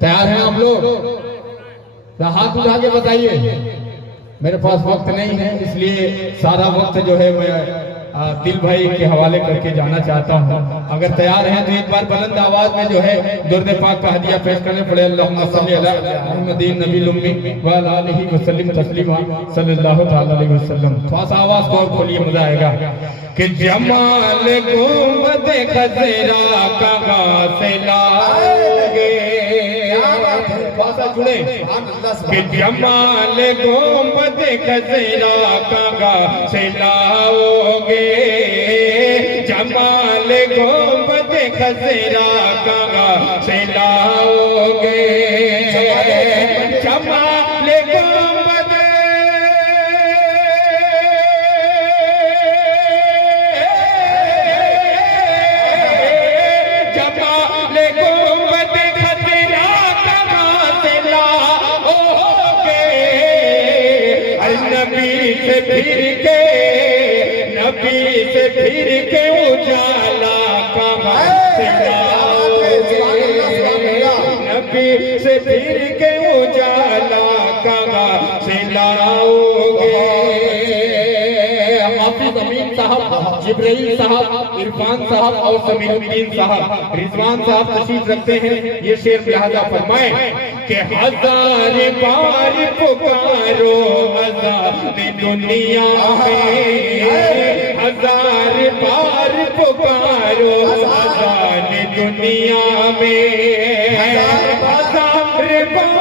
तैयार हैं आप लोग? तो हाथ उठा के बताइए। मेरे पास वक्त नहीं है, इसलिए सारा वक्त जो है मैं दिल भाई के हवाले करके जाना चाहता हूँ। अगर तैयार हैं तो एक बार बुलंद आवाज में जो है दुर्द पाक का हदिया पेश करने पड़े। अल्लाहुम्मा सल्ली अला मुहम्मदिन नबील उम्मी व अला आलिहि वसल्लम तस्लीमा सल्लल्लाहु तआला अलैहि वसल्लम। थोड़ा सा आवाज को और खोलिए, मजा आएगा। कि जमाल गुंबद खजरा का गासिला जुड़े कि जमाल गुंबद खजरा का गासिलाओगे, जमाल गुंबद खजरा का गासिलाओगे, जमाल गुंबद जमाल गुंबद खजरा का गासिलाओगे। नबी से फिर के, नबी से फिर के उजाला का गासिलाओगे, नबी से फिर के उजाला का गासिलाओगे। हाफिज अमीन साहब, जिब्राइल साहब, इरफान साहब और समीरुद्दीन साहब, रिजवान साहब तशरीफ रखते हैं। ये शेर लिहाजा फरमाए कि हजार बार पुकारो अज़ान दुनिया में, हजार बार पुकारो अज़ान दुनिया में, हजार बार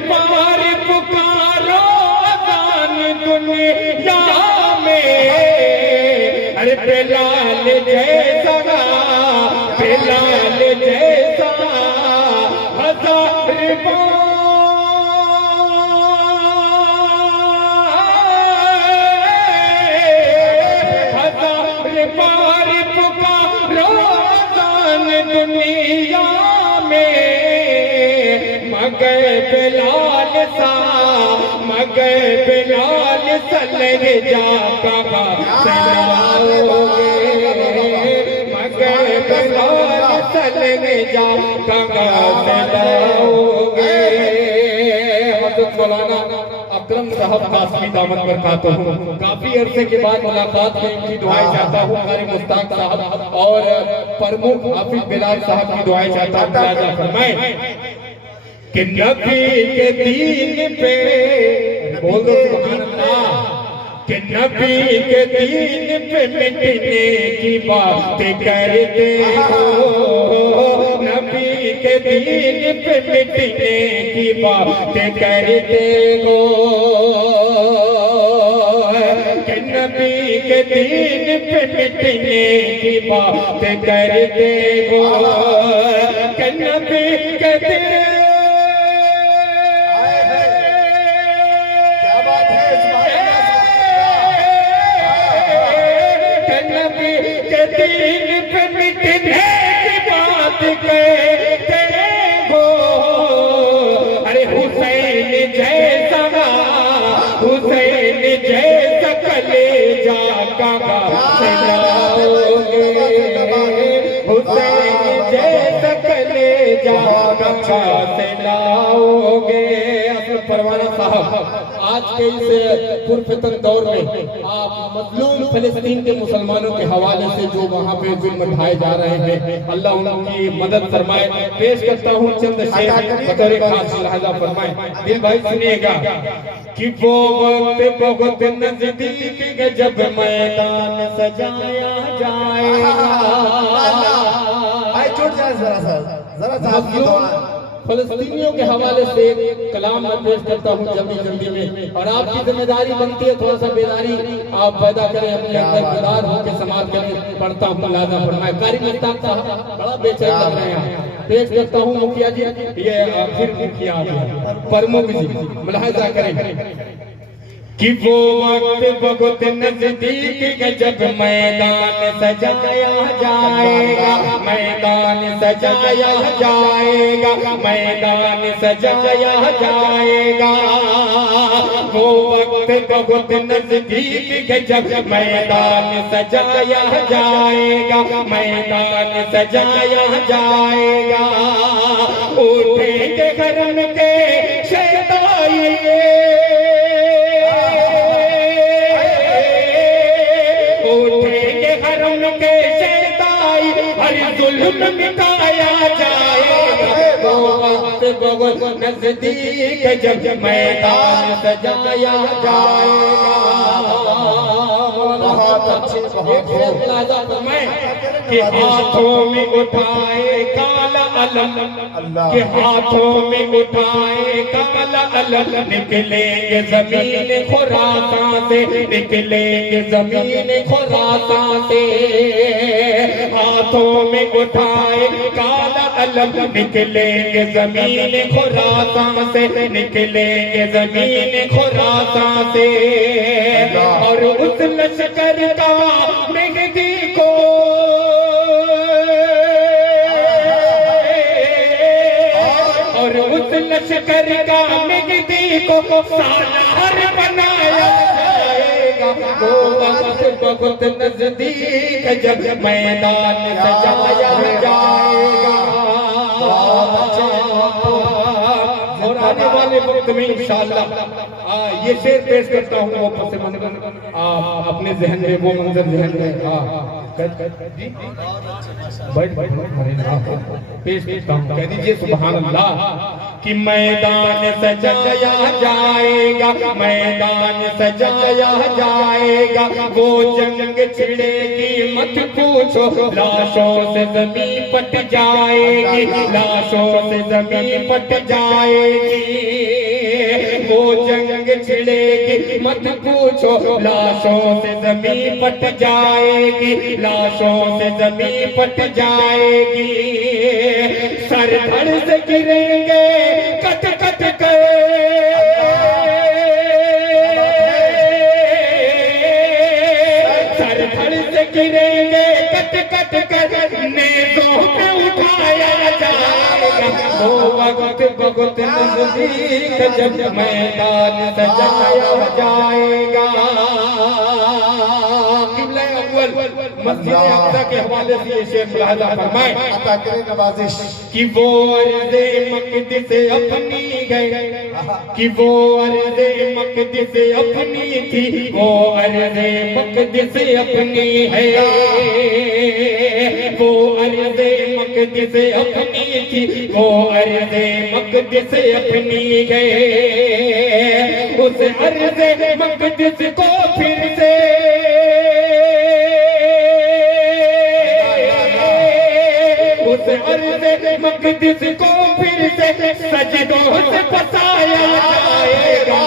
बार पुकारो अज़ान दुनिया में। अरे बिलाल जैसा, बिलाल जैसा हजार बार पुकारो अज़ान दुनिया में, मगर बिलाल सा, मगर बिलाल सलग जा का गासिलाओगे, मगर बिलाल सलग जा का गासिलाओगे। हज़रत मौलाना अकरम साहब कासमी दामत बरकातहू, काफी अरसे के बाद मुलाकात में इनकी दुआएं चाहता हूँ। कारी मुश्ताक साहब और प्रमुख हाफिज बिलाल साहब की दुआएं चाहता हूँ। फरमाए कि नबी के दीन पे बोल दो सुभान अल्लाह, कि नबी के दीन पे मिटने की बात करते हो, नबी के दीन पे मिटने की बात करते हो, कि नबी के दीन पे मिटने की बात करते हो, कि नबी के दीन दीन पे मिटने की बात कहते हो। अरे हुसैन जैसा, हुसैन जैसा कलेजा का गासिलाओगे, हुसैन जैसा कलेजा का गासिलाओगे। परवाना साहब, आज के इस पुरफितन दौर में आप मजलूम फिलिस्तीन के मुसलमानों के हवाले से जो वहाँ पे जुल्म ढाए जा रहे हैं, अल्लाह उनकी मदद फरमाए। पेश करता हूँ चंद शेर बतौर खास लिहाजा फरमाए। दिल भाई सुनिएगा कि वो वक्त बहुत नजदीक है जब मैदान सजाया जाएगा। फलस्तीनियों के हवाले से कलाम मैं पेश करता हूँ जल्दी जल्दी में, और आपकी जिम्मेदारी बनती है थोड़ा सा बेदारी आप पैदा करें अपने अंदर, बेदार होकर समाज करें। पढ़ता हूँ लाजा फरमाए। कारी मुश्ताक साहब बड़ा बेचैन लग रहे हैं। पेश करता हूँ मुखिया जी, ये फिर मुखिया प्रमुख जी मुलाहिजा करें कि वो वक्त बहुत नजदीक है जब मैदान सजाया जाएगा, मैदान सजाया जाएगा, मैदान सजाया जाएगा। वो वक्त बहुत नजदीक है जब मैदान सजाया जाएगा, मैदान सजाया जाएगा। उठेंगे गरम के शैतान जुल्म मिटाया जाएगा। वो वक्त बहुत नजदीक जब मैदान सजाया जाएगा। बहुत अच्छे के हाथों में उठाए काला अलम, के हाथों में उठाए काला अलम। निकलेंगे जमीन खुरासान से, निकलेंगे जमीन खुरासान से। हाथों में उठाए काला अलम, निकलेंगे जमीन खुरासान से, निकलेंगे जमीन खुरासान से। और उस लश्कर का मेहदी को, और उस लश्कर का मेहदी को सालार बनाया जाएगा। वो वक्त बहुत नजदीक जब मैदान सजाया जाएगा। और आने वाले वक्त में इंशाअल्लाह ये शेर पेश करता हूँ। वो पसे मन अपने जहन में वो मंजर जहन में पेश करता हूँ। कह दीजिए सुभान अल्लाह। कि मैदान सजाया जाएगा, मैदान सजाया जाएगा। वो जंग छिड़ेगी मत पूछो, लाशों से जमीन पट जाएगी, लाशों से जमीन पट जाएगी। वो जंग छिड़ेगी मत पूछो, लाशों से जमीन पट जाएगी, लाशों से जमीन पट जाएगी। सर धड़ से गिरेंगे कट कट कर, सर धड़ से गिरेंगे कट कट कर। नेज़ों पे उठाया जाएगा। वो वक्त बहुत नजदीक जब मैदान सजाया जाएगा। मस्जिद अक़सा के हवाले से ये शेर मुलाहज़ा फरमाएं कि वो अर्ज़े मक़दिस अपनी गए, कि वो अर्ज़े मक़दिस अपनी थी, वो अर्ज़े मक़दिस अपनी है। वो अर्ज़े मक़दिस अपनी थी, वो अर्ज़े मक़दिस अपनी है। उस अर्ज़े मक़दिस को फिर से, उस अर्ज़े मक़दिस को फिर से सजदों से बसाया जाएगा।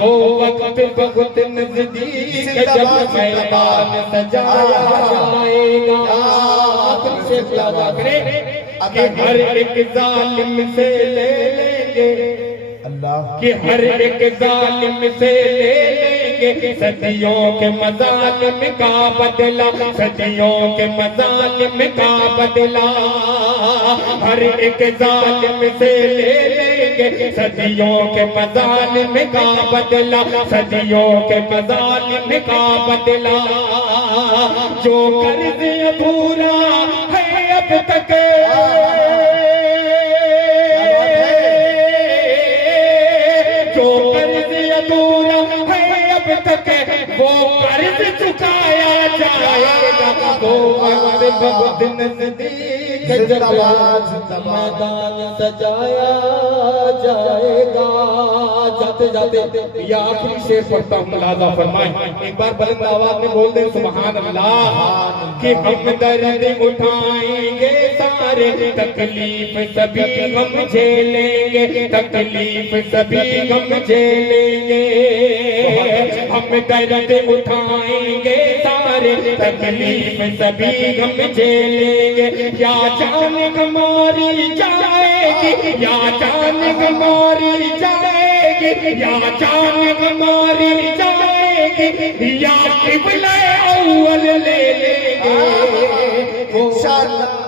वो वक्त बहुत नजदीक जब मैदान सजाया जाएगा। से प्यादा करें कि हर एक जालिम से ले लेंगे, कि हर एक जालिम से ले लेंगे सदियों के मज़ालिम का बदला, सदियों के मज़ालिम का बदला। हर एक जालिम से ले लेंगे सदियों के मज़ालिम का बदला, सदियों के मज़ालिम का बदला। जो कर्ज अधूरा है अब तक, जो कर्ज अधूरा है अब तक, वो कर्ज चुकाया जाएगा। वो वक्त बहुत नजदीक जब मैदान सजाया जाएगा। जाते जाते ये आखिरी शेर पढ़ता हूँ, मुलाज़ा फरमाएं। एक बार बुलंद आवाज में बोल दें सुभान अल्लाह। कि हम दर्द उठाएंगे सारे, तकलीफ सभी हम झेलेंगे, तकलीफ सभी हम झेलेंगे। हम दर्द उठाएंगे सारे, तकलीफ सभी हम झेलेंगे। या जान हमारी जाएगी, या जान हमारी जाएगी, जाएगी या जान हमारी जाएगी या किबला अव्वल ले लेंगे इंशाअल्लाह